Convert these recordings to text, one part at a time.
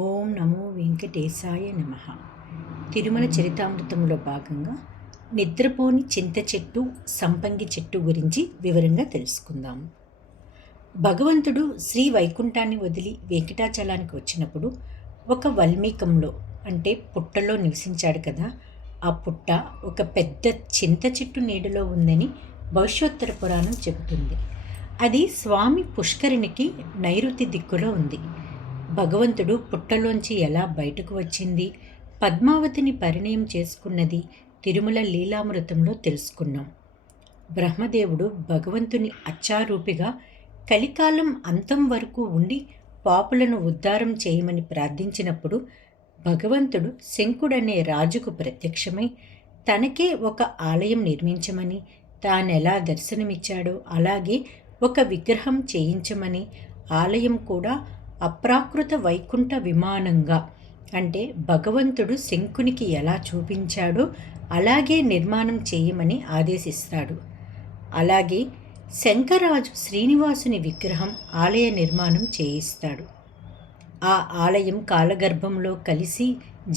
ఓం నమో వెంకటేశాయ నమః. తిరుమల చరితామృతంలో భాగంగా నిద్రపోని చింత చెట్టు, సంపంగి చెట్టు గురించి వివరంగా తెలుసుకుందాము. భగవంతుడు శ్రీ వైకుంఠాన్ని వదిలి వెంకటాచలానికి వచ్చినప్పుడు ఒక వల్మీకంలో అంటే పుట్టలో నివసించాడు కదా. ఆ పుట్ట ఒక పెద్ద చింత చెట్టు నీడలో ఉందని భవిష్యోత్తర పురాణం చెబుతుంది. అది స్వామి పుష్కరిణికి నైరుతి దిక్కులో ఉంది. భగవంతుడు పుట్టలోంచి ఎలా బయటకు వచ్చింది, పద్మావతిని పరిణయం చేసుకున్నది తిరుమల లీలామృతంలో తెలుసుకున్నాం. బ్రహ్మదేవుడు భగవంతుని అచ్చారూపిగా కలికాలం అంతం వరకు ఉండి పాపులను ఉద్ధారం చేయమని ప్రార్థించినప్పుడు భగవంతుడు శంకుడనే రాజుకు ప్రత్యక్షమై తనకే ఒక ఆలయం నిర్మించమని, తానెలా దర్శనమిచ్చాడో అలాగే ఒక విగ్రహం చేయించమని, ఆలయం కూడా అప్రాకృత వైకుంఠ విమానంగా అంటే భగవంతుడు శంకునికి ఎలా చూపించాడో అలాగే నిర్మాణం చేయమని ఆదేశిస్తాడు. అలాగే శంకరాజు శ్రీనివాసుని విగ్రహం ఆలయ నిర్మాణం చేయిస్తాడు. ఆ ఆలయం కాలగర్భంలో కలిసి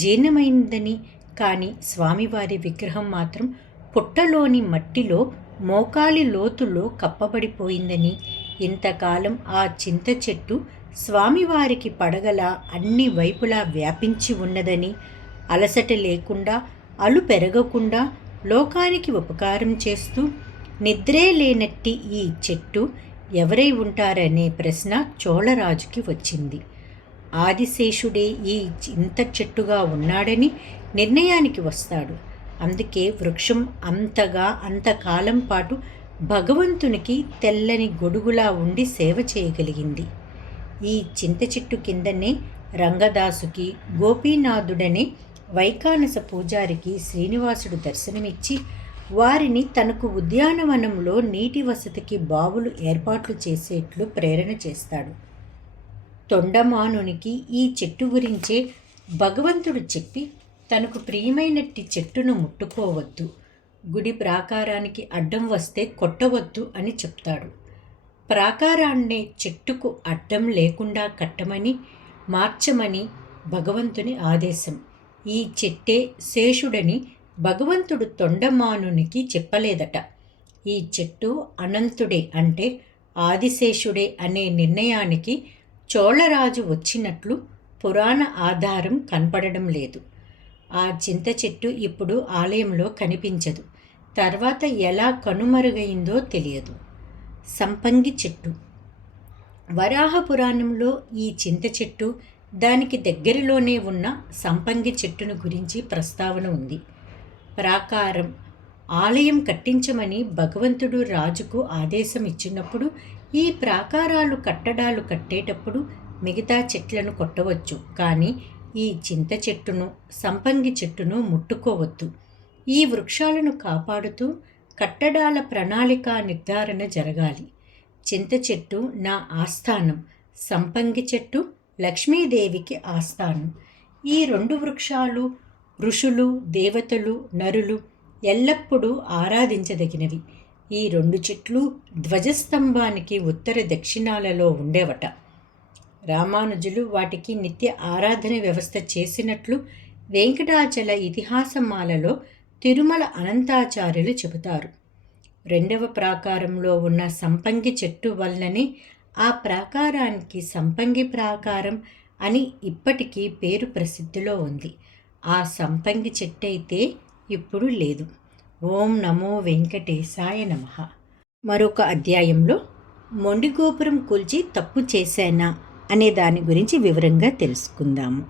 జీర్ణమైందని, కానీ స్వామివారి విగ్రహం మాత్రం పుట్టలోని మట్టిలో మోకాలి లోతులో కప్పబడిపోయిందని, ఇంతకాలం ఆ చింత చెట్టు స్వామివారికి పడగల అన్ని వైపులా వ్యాపించి ఉన్నదని, అలసట లేకుండా అలు పెరగకుండా లోకానికి ఉపకారం చేస్తూ నిద్రే లేనట్టి ఈ చెట్టు ఎవరై ఉంటారనే ప్రశ్న చోళరాజుకి వచ్చింది. ఆదిశేషుడే ఈ చింత చెట్టుగా ఉన్నాడని నిర్ణయానికి వస్తాడు. అందుకే వృక్షం అంతకాలం పాటు భగవంతునికి తెల్లని గొడుగులా ఉండి సేవ చేయగలిగింది. ఈ చింత చెట్టు కిందనే రంగదాసుకి, గోపీనాథుడనే వైకానస పూజారికి శ్రీనివాసుడు దర్శనమిచ్చి వారిని తనకు ఉద్యానవనంలో నీటి వసతికి బావులు ఏర్పాట్లు చేసేట్లు ప్రేరణ చేస్తాడు. తొండమానునికి ఈ చెట్టు గురించే భగవంతుడు చెప్పి తనకు ప్రియమైనట్టి చెట్టును ముట్టుకోవద్దు, గుడి ప్రాకారానికి అడ్డం వస్తే కొట్టవద్దు అని చెప్తాడు. ప్రాకారాన్నే చెట్టుకు అడ్డం లేకుండా కట్టమని, మార్చమని భగవంతుని ఆదేశం. ఈ చెట్టే శేషుడని భగవంతుడు తొండమానునికి చెప్పలేదట. ఈ చెట్టు అనంతుడే అంటే ఆదిశేషుడే అనే నిర్ణయానికి చోళరాజు వచ్చినట్లు పురాణ ఆధారం కనపడడం లేదు. ఆ చింత చెట్టు ఇప్పుడు ఆలయంలో కనిపించదు. తర్వాత ఎలా కనుమరుగైందో తెలియదు. సంపంగి చెట్టు. వరాహ పురాణంలో ఈ చింత చెట్టు, దానికి దగ్గరలోనే ఉన్న సంపంగి చెట్టును గురించి ప్రస్తావన ఉంది. ప్రాకారం, ఆలయం కట్టించమని భగవంతుడు రాజుకు ఆదేశం ఇచ్చినప్పుడు ఈ ప్రాకారాలు కట్టడాలు కట్టేటప్పుడు మిగతా చెట్లను కొట్టవచ్చు, కానీ ఈ చింత చెట్టును, సంపంగి చెట్టును ముట్టుకోవద్దు. ఈ వృక్షాలను కాపాడుతూ కట్టడాల ప్రణాళిక నిర్ధారణ జరగాలి. చింత చెట్టు నా ఆస్థానం, సంపంగి చెట్టు లక్ష్మీదేవికి ఆస్థానం. ఈ రెండు వృక్షాలు ఋషులు, దేవతలు, నరులు ఎల్లప్పుడూ ఆరాధించదగినవి. ఈ రెండు చెట్లు ధ్వజస్తంభానికి ఉత్తర దక్షిణాలలో ఉండేవట. రామానుజులు వాటికి నిత్య ఆరాధన వ్యవస్థ చేసినట్లు వెంకటాచల ఇతిహాసమాలలో తిరుమల అనంతాచార్యులు చెబుతారు. రెండవ ప్రాకారంలో ఉన్న సంపంగి చెట్టు వల్లనే ఆ ప్రాకారానికి సంపంగి ప్రాకారం అని ఇప్పటికీ పేరు ప్రసిద్ధిలో ఉంది. ఆ సంపంగి చెట్టయితే ఇప్పుడు లేదు. ఓం నమో వెంకటేశాయ నమః. మరొక అధ్యాయంలో మొండిగోపురం కూల్చి తప్పు చేశానా అనే దాని గురించి వివరంగా తెలుసుకుందాము.